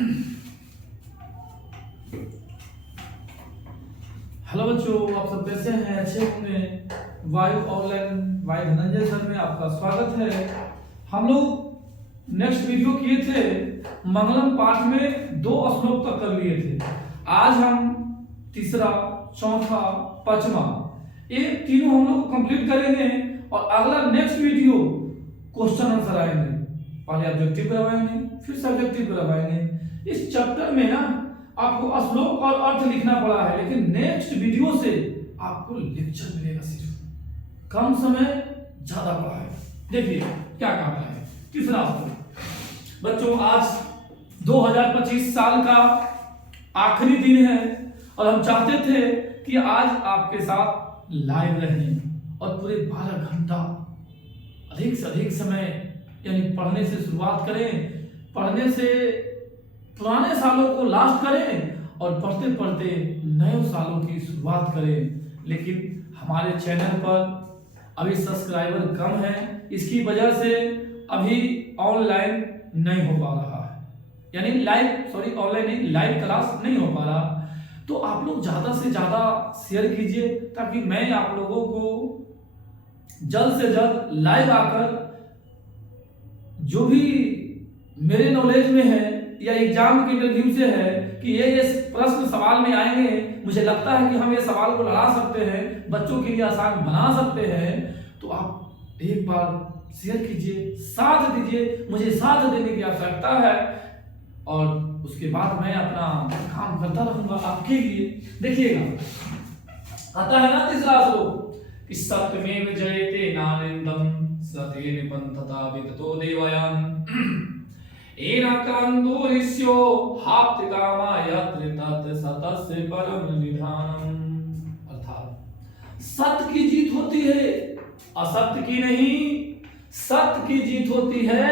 Hello बच्चों, आप सब कैसे हैं? अच्छे होंगे। वायु ऑनलाइन वाई धनंजय सर में आपका स्वागत है। हम लोग नेक्स्ट वीडियो किए थे, मंगलम पाठ में 2 श्लोक तक कर लिए थे। आज हम तीसरा, चौथा, पांचवा ये तीनों हम लोग कंप्लीट करेंगे और अगला नेक्स्ट वीडियो क्वेश्चन आंसर आएंगे। पहले ऑब्जेक्टिव करवाएंगे, फिर सब्जेक्टिव करवाएंगे। इस चैप्टर में ना आपको श्लोक और अर्थ लिखना पड़ा है, लेकिन नेक्स्ट वीडियो से आपको लेक्चर मिलेगा। सिर्फ कम समय ज्यादा पढ़ा है। देखिए क्या कहता है तीसरा श्लोक। बच्चों, आज 2025 साल का आखिरी दिन है और हम चाहते थे कि आज आपके साथ लाइव रहें और पूरे 12 घंटा अधिक से अधिक समय यानी पढ़ने से शुरुआत करें, पढ़ने से पुराने सालों को लास्ट करें और पढ़ते पढ़ते नए सालों की शुरुआत करें। लेकिन हमारे चैनल पर अभी सब्सक्राइबर कम है, इसकी वजह से अभी ऑनलाइन नहीं हो पा रहा है, यानी ऑनलाइन नहीं, लाइव क्लास नहीं हो पा रहा। तो आप लोग ज्यादा से ज्यादा शेयर कीजिए ताकि मैं आप लोगों को जल्द से जल्द लाइव आकर जो भी मेरे नॉलेज में है या एग्जाम के इंटरव्यू से है कि ये प्रश्न सवाल में आएंगे, मुझे लगता है कि हम ये सवाल को लड़ा सकते हैं, बच्चों के लिए आसान बना सकते हैं, तो आप एक बार शेयर कीजिए, साथ दीजिए। मुझे साथ देने की आवश्यकता है और उसके बाद मैं अपना काम करता रहूंगा आपके लिए। देखिएगा आता है ना तीसरा श्लोक कि सत्यमेव जयते नानंदम सतेन पंथता विततो देवयान एनाक्रंदोरिस्यो हाप्तिकामाय त्रितत् सतस्य परम निधानम। अर्थात सत्य की जीत होती है, असत्य की नहीं। सत्य की जीत होती है,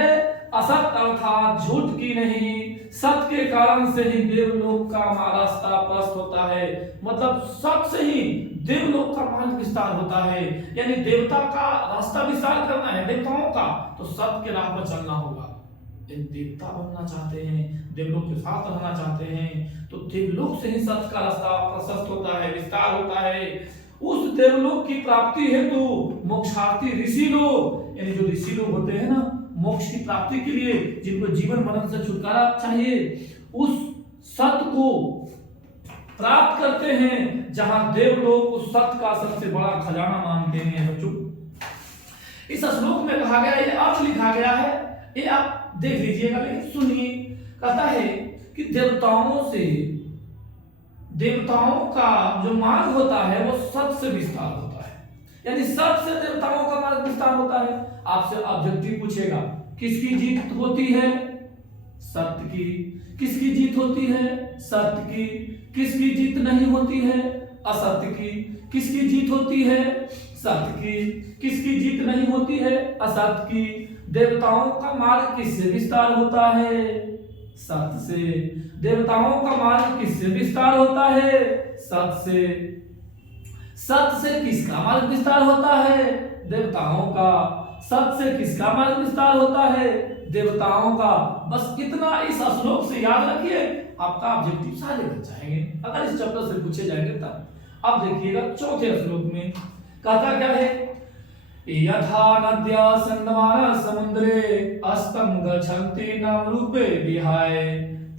असत्य अर्थात झूठ की नहीं। सत्य के कारण से ही देवलोक का रास्ता प्रशस्त होता है, मतलब सत्य से ही देवलोक का मार्ग विस्तार होता है। यानी देवता का रास्ता विस्तार करना है देवताओं का, तो सत्य के राह पर चलना होगा। देवता बनना चाहते हैं, देवलोक के साथ रहना चाहते हैं, तो देवलोक से ही सत्य का रास्ता प्रशस्त होता है, विस्तार होता है। उस देवलोक की प्राप्ति हेतु मोक्षार्थी ऋषि लोग, यानी जो ऋषि लोग होते हैं ना, मोक्ष की प्राप्ति के लिए जिनको जीवन मरण से छुटकारा चाहिए, उस सत्य को प्राप्त करते हैं जहां देवलोक उस सत्य का सबसे बड़ा खजाना मानते हैं। बच्चों, इस श्लोक में कहा गया, ये अर्थ लिखा गया है, ये आप देख लीजिएगा, लेकिन सुनिए। कहता है कि देवताओं का जो मार्ग होता है वो सत्य से विस्तार होता है, यानी सत्य से देवताओं का मार्ग विस्तार होता है। आपसे ऑब्जेक्टिव पूछेगा किसकी जीत होती है? सत्य की। किसकी जीत होती है? सत्य की। किसकी जीत नहीं होती है? असत्य की। किसकी जीत होती है? सत्य की। किसकी जीत नहीं होती है? असत्य की। देवताओं का मार्ग किससे विस्तार होता है? सत्य से। देवताओं का मार्ग किससे विस्तार होता है? सत्य से। सत्य से किसका मार्ग विस्तार होता है? देवताओं का। सत्य से किसका मार्ग विस्तार होता है? देवताओं का। बस इतना इस श्लोक से याद रखिए, आपका ऑब्जेक्टिव सारे बन जाएंगे अगर इस चैप्टर से पूछे जाएंगे तब। अब देखिएगा चौथे श्लोक में कहता क्या है? यथा नद्या सन्दमान समुद्रे अस्तम गच्छन्ति नाम रूपे विहाय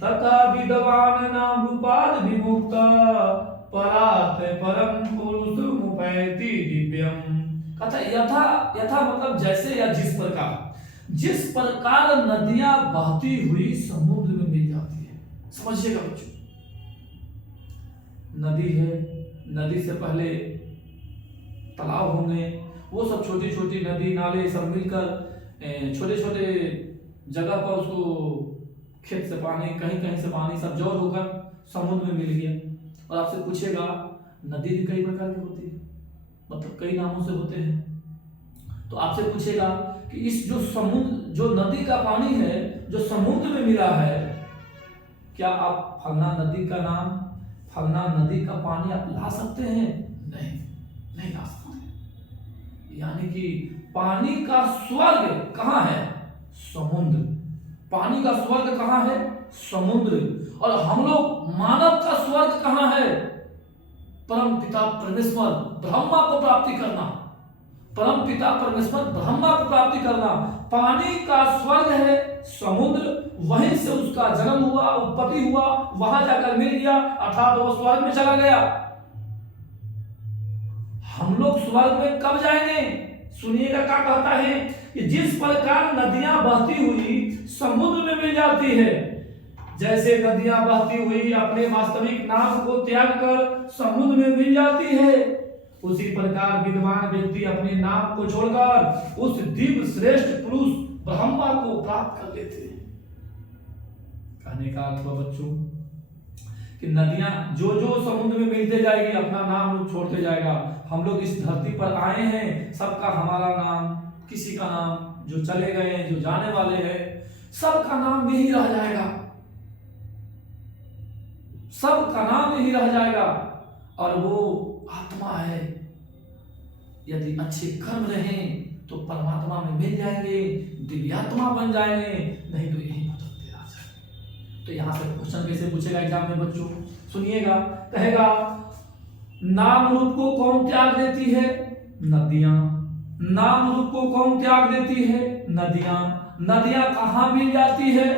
तथा विद्वान नाम रूपाद विमुक्ता परात परम पुरुषमुपैति दिव्यम। कहता यथा मतलब जैसे या जिस प्रकार नदियां बहती हुई समुद्र में मिल जाती है। समझिएगा बच्चों, नदी है, नदी से पहले तालाब होंगे, वो सब छोटी छोटी नदी नाले सब मिलकर छोटे छोटे जगह पर उसको खेत से पानी, कहीं कहीं से पानी सब जोड़ होकर समुद्र में मिल गया। और आपसे पूछेगा नदी भी कई प्रकार की होती है, मतलब कई नामों से होते हैं। तो आपसे पूछेगा कि इस जो नदी का पानी है जो समुद्र में मिला है, क्या आप फलना नदी का नाम, फलना नदी का पानी आप ला सकते हैं? नहीं ला सकते। यानी कि पानी का स्वर्ग कहाँ है? समुद्र। पानी का स्वर्ग कहाँ है? समुद्र। और हम लोग मानव का स्वर्ग कहाँ है? परम पिता परमेश्वर ब्रह्मा को प्राप्ति करना, परम पिता परमेश्वर ब्रह्मा को प्राप्ति करना। पानी का स्वर्ग है समुद्र, वहीं से उसका जन्म हुआ, उत्पत्ति हुआ, वहां जाकर मिल गया, अर्थात वो स्वर्ग में चला गया। हम लोग स्वर्ग में कब जाएंगे? सुनिएगा क्या कहता है कि जिस प्रकार नदियां बहती हुई समुद्र में मिल जाती है, जैसे नदियां बहती हुई अपने वास्तविक नाम को त्याग कर समुद्र में मिल जाती है, उसी प्रकार विद्वान व्यक्ति अपने नाम को छोड़कर उस दिव्य श्रेष्ठ पुरुष ब्रह्मा को प्राप्त कर लेते हैं। कहने का अर्थ बच्चों कि नदियां जो जो समुद्र में मिलते जाएगी अपना नाम रूप छोड़ते जाएगा। हम लोग इस धरती पर आए हैं, सबका हमारा नाम, किसी का नाम, जो चले गए हैं, जो जाने वाले हैं, सबका नाम यही रह जाएगा, सबका नाम यही रह जाएगा। और वो आत्मा है, यदि अच्छे कर्म रहें तो परमात्मा में मिल जाएंगे, दिव्यात्मा बन जाएंगे, नहीं तो यही भटकते रह जाएंगे। तो यहां से क्वेश्चन कैसे पूछेगा एग्जाम में बच्चों? सुनिएगा, कहेगा नाम रूप को कौन त्याग देती है? नदियां। नाम रूप को कौन त्याग देती है? नदियां। नदियां कहां मिल जाती है?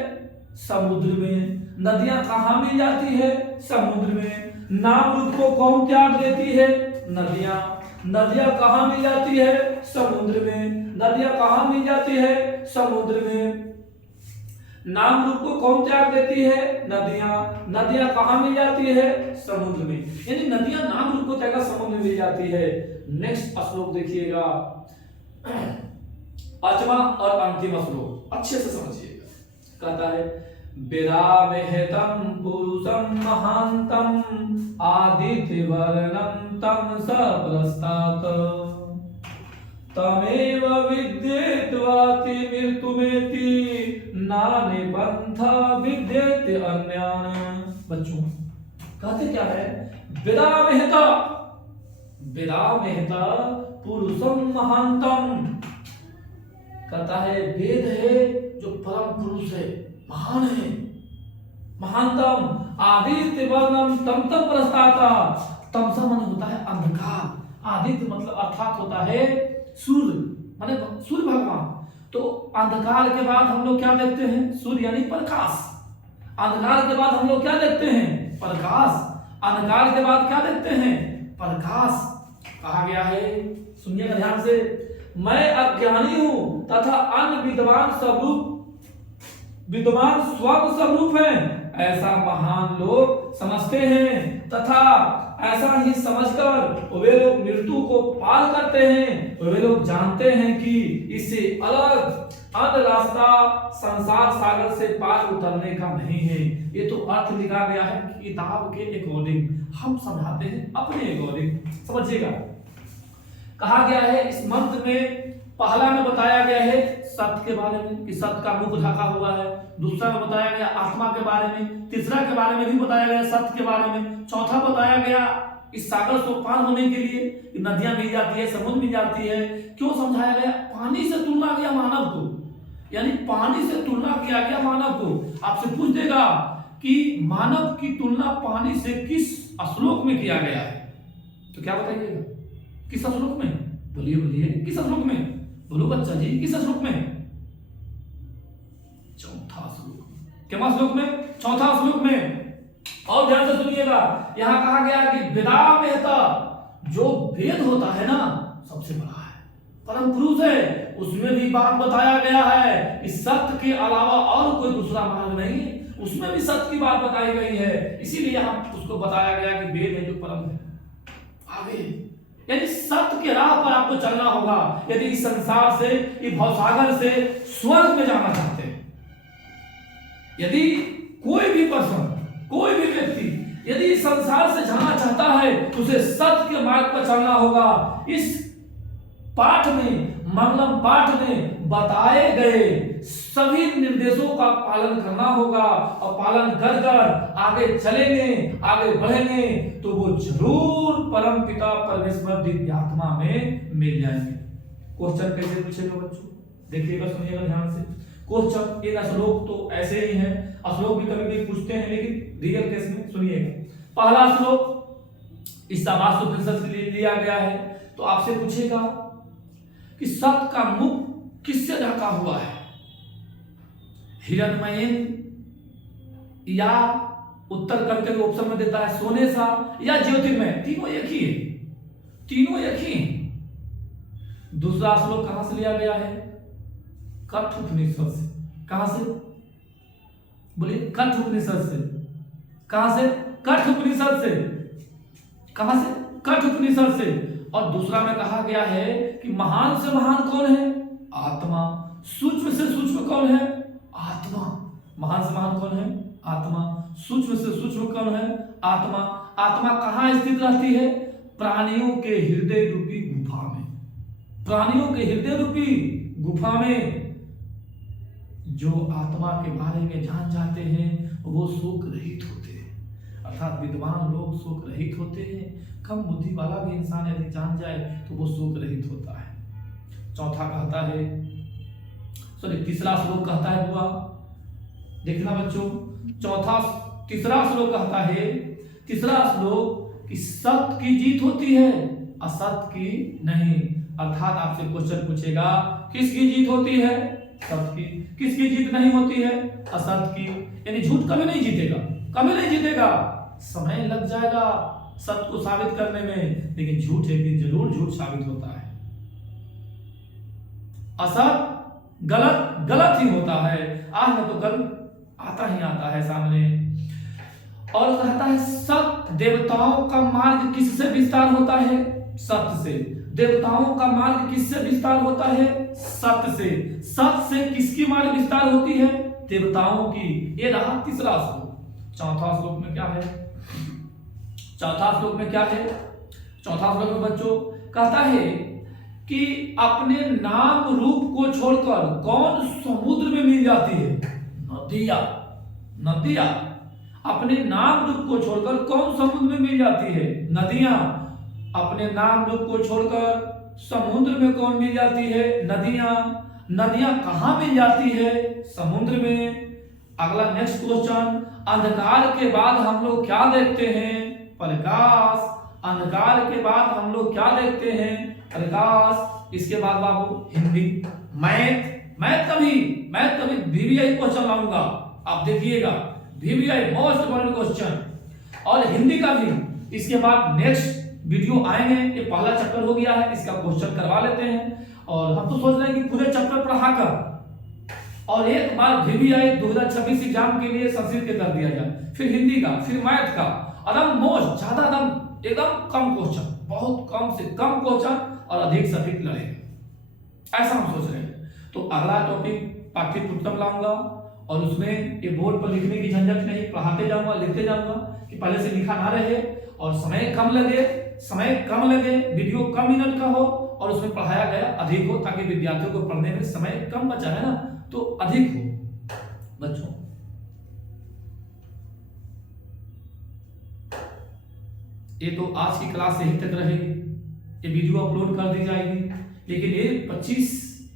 समुद्र में। नदियां कहां मिल जाती है? समुद्र में। नाम रूप को कौन त्याग देती है? नदियां। नदियां कहां मिल जाती है? समुद्र में। नदियां कहां मिल जाती है? समुद्र में। नाम रूप को कौन त्याग देती है? नदियां। नदियां कहां मिल जाती है? समुद्र में। यानी नदियां नाम रूप को त्याग समुद्र में मिल जाती है। नेक्स्ट श्लोक देखिएगा, पांचवा और अंतिम श्लोक अच्छे से समझिएगा। कहता है विरामेहतं पुरुषं महान्तं आदित्य वर्णं तं सप्रस्तात् तमेव विद्येत्वाति मृत्युमेति नाने पंथा विद्येते अन्यान्। बच्चों कहते क्या है? विरामेहता, विरामेहता पुरुषं महान्तं। कहता है वेद है जो परम पुरुष है, महान है, महानतम आदित्य वर्णम तम तम प्रस्ताता। तमसा मन होता है अंधकार, आदित्य मतलब अर्थात होता है सूर्य, माने सूर्य भगवान। तो अंधकार के बाद हम लोग क्या देखते हैं? सूर्य यानी प्रकाश। अंधकार के बाद हम लोग क्या देखते हैं? प्रकाश। अंधकार के बाद क्या देखते हैं? प्रकाश। कहा गया है, सुनिएगा ध्यान से, मैं अज्ञानी हूं तथा अन्य विद्वान स्वरूप, विद्वान स्वरूप स्वरूप है, ऐसा महान लोग समझते हैं, तथा ऐसा ही समझकर वे लोग मृत्यु को पार करते हैं। वे लोग जानते हैं कि इससे अलग अन्य रास्ता संसार सागर से पार उतरने का नहीं है। ये तो अर्थ लिखा गया है किताब के अकॉर्डिंग, हम समझाते हैं अपने अकॉर्डिंग, समझिएगा। कहा गया है इस मंत्र में, पहला में बताया गया है सत्य के बारे में कि सत्य का मुख ढका हुआ है, दूसरा में बताया गया आत्मा के बारे में, तीसरा के बारे में भी बताया गया सत्य के बारे में, चौथा बताया गया इस सागर को पार होने के लिए नदियां मिल जाती है, समुद्र मिल जाती है। क्यों समझाया गया? पानी से तुलना किया मानव को, यानी पानी से तुलना किया गया मानव को। आपसे पूछ देगा कि मानव की तुलना पानी से किस श्लोक में किया गया है, तो क्या बताइएगा? किस श्लोक में? बोलिए बोलिए, किस श्लोक में? बोलो बच्चा जी, किस श्लोक में? चौथा श्लोक में। क्या श्लोक में? चौथा श्लोक में। और ध्यान से सुनिएगा, यहां कहा गया कि वेदामेहता, जो वेद होता है ना सबसे बड़ा है, परम पुरुष है, उसमें भी बात बताया गया है कि सत्य के अलावा और कोई दूसरा मार्ग नहीं, उसमें भी सत्य की बात बताई गई है। इसीलिए यहां उसको बताया गया कि वेद है जो परम है। आगे यानी सत्य के राह पर आपको चलना होगा यदि इस संसार से, इस भवसागर से स्वर्ग में जाना चाहते हैं। यदि कोई भी पर्सन, कोई भी व्यक्ति यदि इस संसार से जाना चाहता है तो उसे सत्य के मार्ग पर चलना होगा। इस पाठ में, मंगलम पाठ में बताए गए सभी निर्देशों का पालन करना होगा, और पालन कर कर आगे चलेंगे, आगे बढ़ेंगे तो वो जरूर परम पिता परमेश्वर दिव्यात्मा में मिल जाएंगे। क्वेश्चन कैसे पूछेगा बच्चों? देखिएगा, सुनिएगा ध्यान से। क्वेश्चन। ये श्लोक तो ऐसे ही हैं, श्लोक भी कभी कभी पूछते हैं, लेकिन रियल केस में सुनिएगा। पहला श्लोक ईसावास उपनिषद से लिया गया है। तो आपसे पूछेगा कि सत का मुख किससे ढका हुआ है, हिरण्मय या उत्तर करके ऑप्शन में देता है सोने सा या ज्योतिर्मय। तीनों एक ही है, तीनों एक ही है। दूसरा श्लोक कहां से लिया गया है, कठ उपनिषद से। कहां से बोलिए, कठ उपनिषद से। कहां से, कठ उपनिषद से। कहां से, कठ उपनिषद से। और दूसरा में कहा गया है कि महान से महान कौन है, आत्मा। सूक्ष्म से सूक्ष्म कौन है, आत्मा। महान से महान कौन है, आत्मा। सूक्ष्म से सूक्ष्म कौन है, आत्मा। आत्मा कहां स्थित रहती है, प्राणियों के हृदय रूपी गुफा में। प्राणियों के हृदय रूपी गुफा में जो आत्मा के बारे में जान जाते हैं वो शोक रहित होते हैं, अर्थात विद्वान लोग शोक रहित होते हैं। कम बुद्धि वाला भी इंसान यदि जान जाए तो वो शोक रहित होता है। चौथा कहता है, तीसरा श्लोक कहता है, हुआ देखना बच्चों, तीसरा श्लोक कहता है, तीसरा श्लोक कि सत्य की जीत होती है, असत्य की नहीं। अर्थात आपसे क्वेश्चन पूछेगा किसकी जीत होती है, सत्य की। किसकी जीत नहीं होती है, असत्य की। यानी झूठ कभी नहीं जीतेगा, कभी नहीं जीतेगा। समय लग जाएगा सत्य को साबित करने में, लेकिन झूठ एक दिन जरूर झूठ साबित होता है। असत गलत गलत ही होता है, आज न तो कल आता ही आता है सामने। और कहता है सत्य, देवताओं का मार्ग किससे विस्तार होता है, सत्य से। देवताओं का मार्ग किससे विस्तार होता है, सत्य से। सत्य से किसकी मार्ग विस्तार होती है, देवताओं की। ये रहा तीसरा श्लोक। चौथा श्लोक में क्या है, चौथा श्लोक में क्या है, चौथा श्लोक में बच्चों कहता है कि अपने नाम रूप को छोड़कर कौन समुद्र में मिल जाती है, नदियां। नदियां अपने नाम रूप को छोड़कर कौन समुद्र में मिल जाती है, नदियां। अपने नाम रूप को छोड़कर समुद्र में कौन मिल जाती है, नदियां। नदियां कहां मिल जाती है, समुद्र में। अगला नेक्स्ट क्वेश्चन, अंधकार के बाद हम लोग क्या देखते हैं, प्रकाश। अंधकार के बाद हम लोग क्या देखते हैं, प्रकाश। इसके बाद बाबू हिंदी, मैथ कभी VVI क्वेश्चन लाऊंगा, आप देखिएगा, VVI मोस्ट इंपॉर्टेंट क्वेश्चन। और हिंदी का भी इसके बाद नेक्स्ट वीडियो आएंगे। ये पहला चैप्टर हो गया है, इसका क्वेश्चन करवा लेते हैं। और हम तो सोच रहे हैं कि पूरे चैप्टर पढ़ाकर और एक बार VVI 2026 एग्जाम के लिए संस्कृत के कर दिया जाए, फिर हिंदी का, फिर मैथ का। एकदम मोस्ट ज्यादा एकदम कम क्वेश्चन, बहुत कम से कम क्वेश्चन और अधिक से अधिक लड़ेगा, ऐसा हम सोच रहे हैं। तो अगला टॉपिक पाठ्य पुस्तक लाऊंगा और उसमें ये बोर्ड पर लिखने की झंझट नहीं, पढ़ाते जाऊंगा, लिखते जाऊंगा कि पहले से लिखा ना रहे और समय कम लगे, वीडियो कम मिनट का हो और उसमें पढ़ाया गया अधिक हो, ताकि विद्यार्थियों को पढ़ने में समय कम बचा है ना, तो अधिक हो। बच्चों ये तो आज की क्लास यहीं तक रहेगी, ये वीडियो अपलोड कर दी जाएगी। लेकिन ये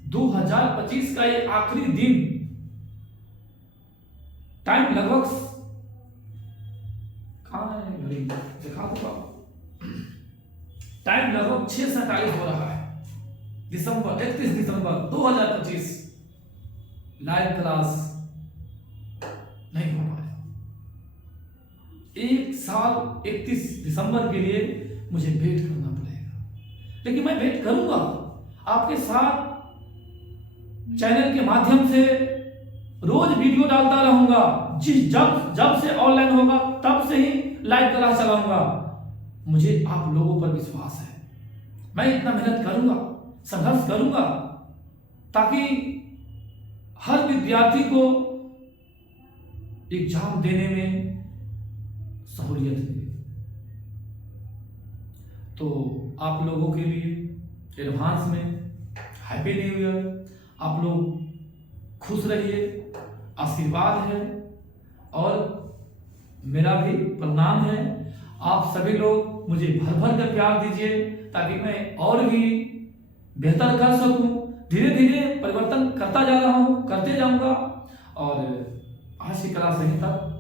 2025 का ये आखिरी दिन, टाइम लगभग कहां है घड़ी, दिखा दूंगा, टाइम लगभग 6:47 हो रहा है। 31 दिसंबर 2025 लाइव क्लास नहीं हो पाया। एक साल 31 दिसंबर के लिए मुझे वेट करना पड़ेगा, लेकिन मैं वेट करूंगा आपके साथ। चैनल के माध्यम से रोज वीडियो डालता रहूंगा, जब से ऑनलाइन होगा तब से ही लाइव क्लास चलाऊंगा। मुझे आप लोगों पर विश्वास है, मैं इतना मेहनत करूंगा, संघर्ष करूंगा, ताकि हर विद्यार्थी को एग्जाम देने में सहूलियत मिले। तो आप लोगों के लिए एडवांस में हैप्पी न्यू ईयर। आप लोग खुश रहिए, आशीर्वाद है और मेरा भी प्रणाम है। आप सभी लोग मुझे भर भर कर प्यार दीजिए, ताकि मैं और भी बेहतर कर सकूं, धीरे धीरे परिवर्तन करता जा रहा हूँ, करते जाऊंगा। और आज की क्लास यहीं तक।